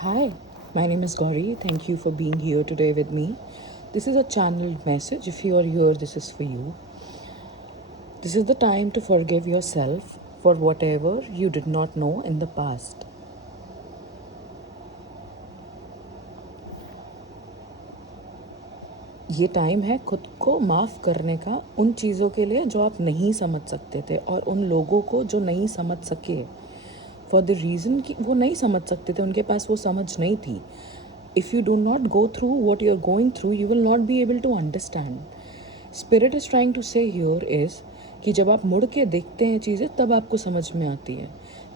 Hi, my name is Gauri. Thank you for being here today with me. This is a channeled message. If you are here, this is for you. This is the time to forgive yourself for whatever you did not know in the past. ये time है खुद को माफ़ करने का उन चीज़ों के लिए जो आप नहीं समझ सकते थे और उन लोगों को जो नहीं समझ सके फॉर द रीज़न कि वो नहीं समझ सकते थे, उनके पास वो समझ नहीं थी. If you do not go through what you are going through you will not be able to understand. Spirit is trying to say here is कि जब आप मुड़ के देखते हैं चीज़ें तब आपको समझ में आती है.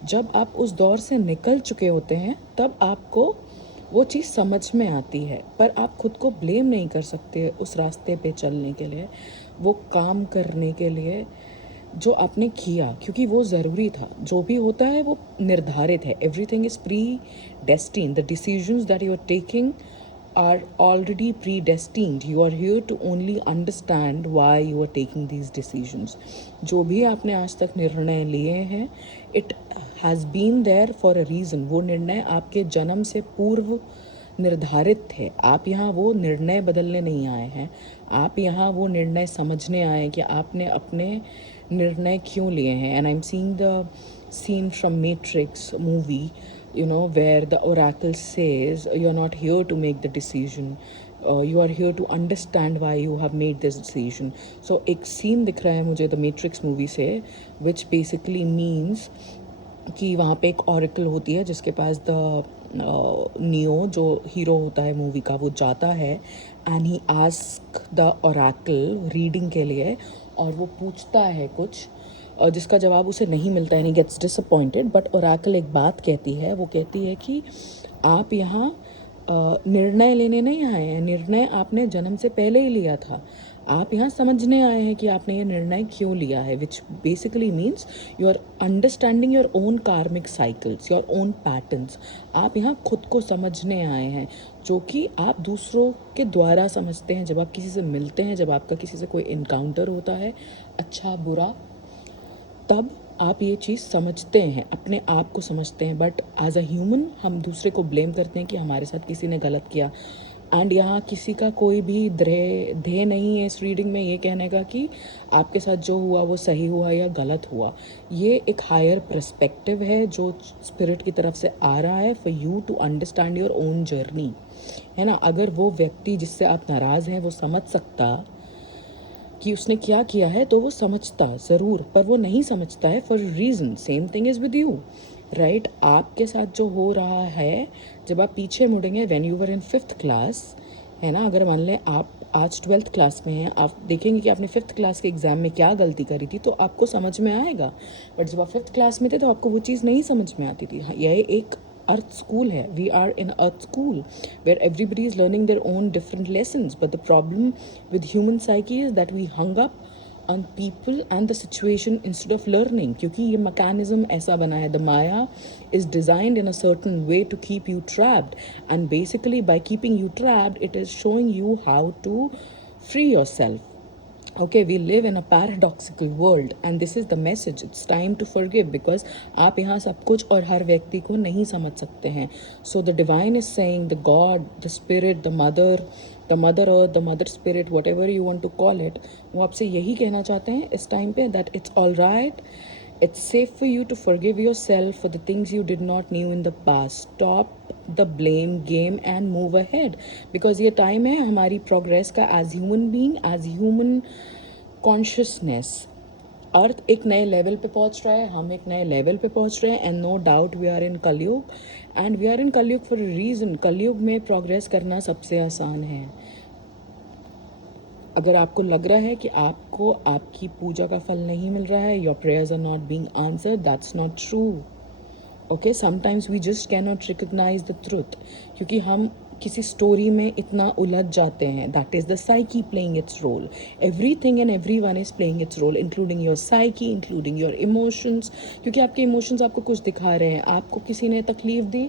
जब आप उस दौर से निकल चुके होते हैं तब आपको वो चीज़ समझ में आती है, पर आप खुद को ब्लेम नहीं कर सकते उस रास्ते पे चलने के लिए, वो काम करने के लिए जो आपने किया, क्योंकि वो ज़रूरी था. जो भी होता है वो निर्धारित है. Everything is predestined. The decisions that you are taking are already predestined. You are here to only understand why you are taking these decisions. जो भी आपने आज तक निर्णय लिए हैं, it has been there for a reason. वो निर्णय आपके जन्म से पूर्व निर्धारित थे. आप यहाँ वो निर्णय बदलने नहीं आए हैं. आप यहाँ वो निर्णय समझने आए हैं कि आपने अपने निर्णय क्यों लिए हैं. And I'm seeing the scene from Matrix movie, where the oracle says you're not here to make the decision, you are here to understand why you have made this decision. So एक scene दिख रहा है मुझे the Matrix movie से, which basically means कि वहाँ पे एक oracle होती है जिसके पास द नियो जो हीरो होता है मूवी का वो जाता है and he ask the oracle reading के लिए, और वो पूछता है कुछ और जिसका जवाब उसे नहीं मिलता है, गेट्स डिसअपॉइंटेड. बट ओरेकल एक बात कहती है, वो कहती है कि आप यहाँ निर्णय लेने नहीं आए हैं. निर्णय आपने जन्म से पहले ही लिया था. आप यहाँ समझने आए हैं कि आपने ये निर्णय क्यों लिया है, which basically means you are understanding your own karmic cycles, your own patterns. आप यहाँ खुद को समझने आए हैं, जो कि आप दूसरों के द्वारा समझते हैं. जब आप किसी से मिलते हैं, जब आपका किसी से कोई इनकाउंटर होता है, अच्छा बुरा, तब आप ये चीज़ समझते हैं, अपने आप को समझते हैं. बट एज अ ह्यूमन हम दूसरे को ब्लेम करते हैं कि हमारे साथ किसी ने गलत किया. एंड यहाँ किसी का कोई भी ध्येय नहीं है इस रीडिंग में ये कहने का कि आपके साथ जो हुआ वो सही हुआ या गलत हुआ. ये एक हायर पर्सपेक्टिव है जो स्पिरिट की तरफ से आ रहा है for you to understand your own journey, है ना. अगर वो व्यक्ति जिससे आप नाराज़ हैं वो समझ सकता कि उसने क्या किया है तो वो समझता ज़रूर, पर वो नहीं समझता है for reason. Same thing is with you, right. आपके साथ जो हो रहा है, जब आप पीछे मुड़ेंगे when you were in 5th class, है ना. अगर मान लें आप आज 12th क्लास में हैं, आप देखेंगे कि आपने 5th क्लास के एग्ज़ाम में क्या गलती करी थी तो आपको समझ में आएगा. बट जब आप 5th क्लास में थे तो आपको वो चीज़ नहीं समझ में आती थी. हाँ, यह एक अर्थ स्कूल है. We are in earth school where everybody is learning their own different lessons. But the problem with human psyche is that we hung up on people and the situation instead of learning, क्योंकि ये mechanism ऐसा बना है. The Maya is designed in a certain way to keep you trapped, and basically by keeping you trapped it is showing you how to free yourself. Okay, we live in a paradoxical world and this is the message. It's time to forgive because आप यहाँ सब कुछ और हर व्यक्ति को नहीं समझ सकते हैं. So the divine is saying, the God, the spirit, the mother earth, the mother spirit, whatever you want to call it, वो आपसे यही कहना चाहते हैं इस टाइम पे that it's all right. It's safe for you to forgive yourself for the things you did not knew in the past. Stop the blame game and move ahead. Because ये time है हमारी progress का as human being, as human consciousness. Earth एक नए level पे पहुंच रहा है, हम एक नए लेवल पे पहुंच रहे हैं. And no doubt we are in Kalyug, and we are in कलयुग फॉर अ रीज़न. कलयुग में प्रोग्रेस करना सबसे आसान है. अगर आपको लग रहा है कि आपको आपकी पूजा का फल नहीं मिल रहा है, your prayers are not being answered, that's not true. Okay, sometimes we just can not recognise the truth, क्योंकि हम किसी स्टोरी में इतना उलझ जाते हैं. That is the psyche playing its role. Everything and every one is playing its role, including your psyche, including your emotions. क्योंकि आपके इमोशंस आपको कुछ दिखा रहे हैं. आपको किसी ने तकलीफ़ दी,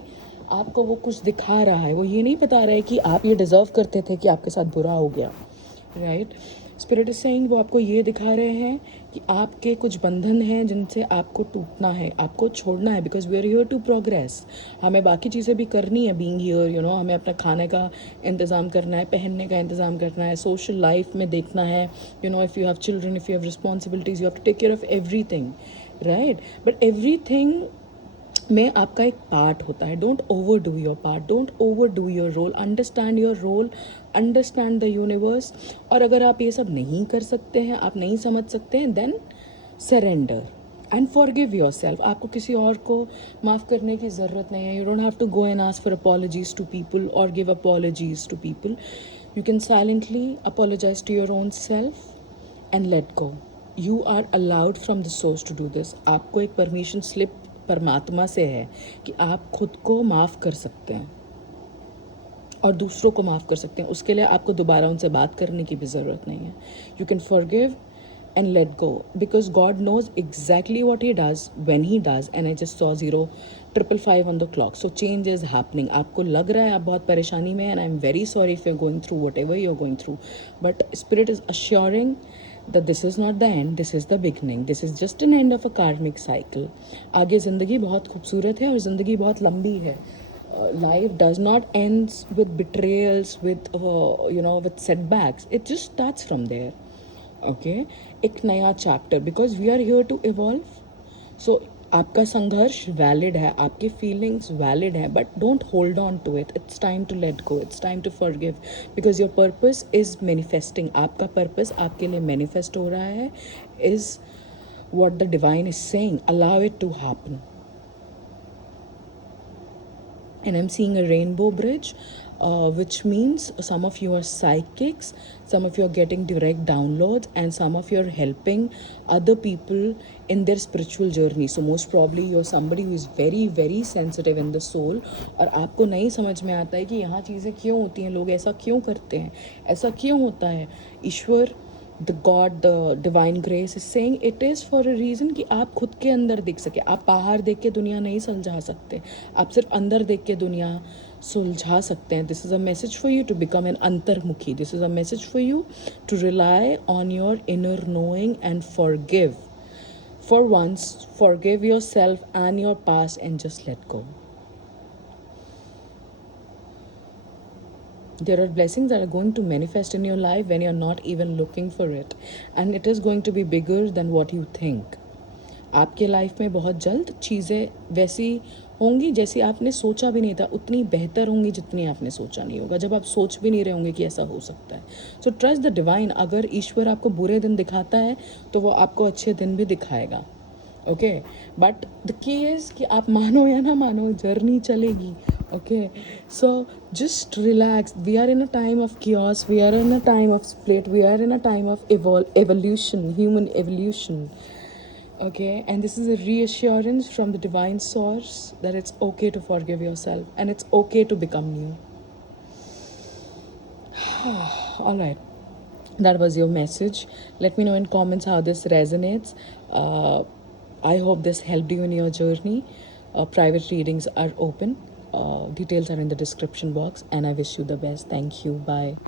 आपको वो कुछ दिखा रहा है. वो ये नहीं बता रहा है कि आप ये डिज़र्व करते थे कि आपके साथ बुरा हो गया, राइट. स्पिरिट इज सेइंग, वो आपको ये दिखा रहे हैं कि आपके कुछ बंधन हैं जिनसे आपको टूटना है, आपको छोड़ना है, because we are here to progress. हमें बाकी चीज़ें भी करनी है बीइंग हियर, यू नो, हमें अपना खाने का इंतज़ाम करना है, पहनने का इंतज़ाम करना है, सोशल लाइफ में देखना है, you know, if you have children, if you have responsibilities, you have to take care of everything, right? But everything में आपका एक पार्ट होता है। Don't overdo your part, don't overdo your role, understand your role, understand the universe. और अगर आप ये सब नहीं कर सकते हैं, आप नहीं समझ सकते हैं, then surrender and forgive yourself. आपको किसी और को माफ़ करने की ज़रूरत नहीं है। You don't have to go and ask for apologies to people और give apologies to people. You can silently apologise to your own self and let go. You are allowed from the source to do this. आपको एक permission slip परमात्मा से है कि आप खुद को माफ़ कर सकते हैं और दूसरों को माफ़ कर सकते हैं। उसके लिए आपको दोबारा उनसे बात करने की भी ज़रूरत नहीं है। You can forgive and let go because God knows exactly what he does when he does, and I just saw 0555 on the clock, so change is happening. आपको लग रहा है आप बहुत परेशानी में, and I'm very sorry if you're going through whatever you're going through, but spirit is assuring that this is not the end, this is the beginning, this is just an end of a karmic cycle. आगे ज़िंदगी बहुत खूबसूरत है और ज़िंदगी बहुत लंबी है. Life does not ends with betrayals, with with setbacks. It just starts from there. Okay, एक नया chapter, because we are here to evolve. So आपका संघर्ष वैलिड है, आपकी फीलिंग्स वैलिड हैं, but don't hold on to it. It's time to let go, it's time to forgive, because your purpose is manifesting. आपका purpose आपके लिए manifest हो रहा है, is what the divine is saying. Allow it to happen. And I'm seeing a rainbow bridge, which means some of you are psychics, some of you are getting direct downloads, and some of you are helping other people in their spiritual journey. So most probably you're somebody who is very very sensitive in the soul, और आपको नहीं समझ में आता है कि यहाँ चीज़ें क्यों होती हैं, लोग ऐसा क्यों करते हैं, ऐसा क्यों होता है. ईश्वर, the God, the divine grace is saying it is for a reason कि आप खुद के अंदर देख सके. आप बाहर देख के दुनिया नहीं सुलझा सकते, आप सिर्फ अंदर देख के दुनिया सुलझा सकते हैं. This is a message for you to become an अंतर्मुखी. This is a message for you to rely on your inner knowing and forgive. For once, forgive yourself and your past and just let go. There are blessings that are going to manifest in your life when you're not even looking for it, and it is going to be bigger than what you think. आपके life में बहुत जल्द चीज़ें वैसी होंगी जैसी आपने सोचा भी नहीं था, उतनी बेहतर होंगी जितनी आपने सोचा नहीं होगा, जब आप सोच भी नहीं रहे होंगे कि ऐसा हो सकता है. So trust the divine. अगर ईश्वर आपको बुरे दिन दिखाता है तो वो आपको अच्छे दिन भी दिखाएगा. Okay, but the key is कि आप मानो या ना मानो, जर्नी चलेगी. Okay, so just relax. We are in a time of chaos, we are in a time of split, we are in a time of evolution, human evolution. Okay, and this is a reassurance from the divine source that it's okay to forgive yourself and it's okay to become new. All right, that was your message. Let me know in comments how this resonates. I hope this helped you in your journey. Private readings are open. Details are in the description box, and I wish you the best. Thank you. Bye.